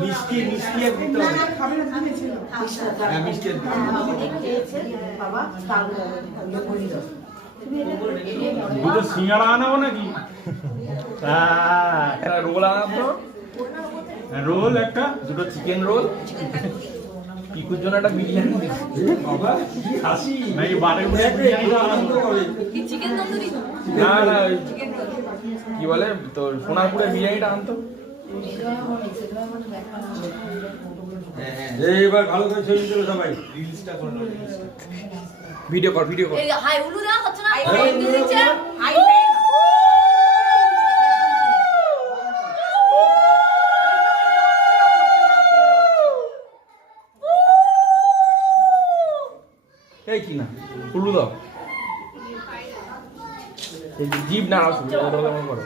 মিষ্টি মিষ্টি দুটো সিঙ্গাড়া আনাবো নাকি? একটা রোল আনাবো, রোল একটা, দুটো চিকেন রোল, পিকুর জন্য একটা বিরিয়ানি বাবা খাসি নাকি বাড়ির কি চিকেন তন্দুরি? না না ওই কি বলে তোর সোনারপুরের বিরিয়ানিটা আনতো। এইবার ভালো করে ছবি তুলো সবাই, রিলসটা করো। ভিডিও কর, ভিডিও কর। এই হাই উলু দেওয়া হচ্ছে না, হাই দিচ্ছে হাই। এই কি না উলু দাও, এই জিভ নাড়াও শুধু করো।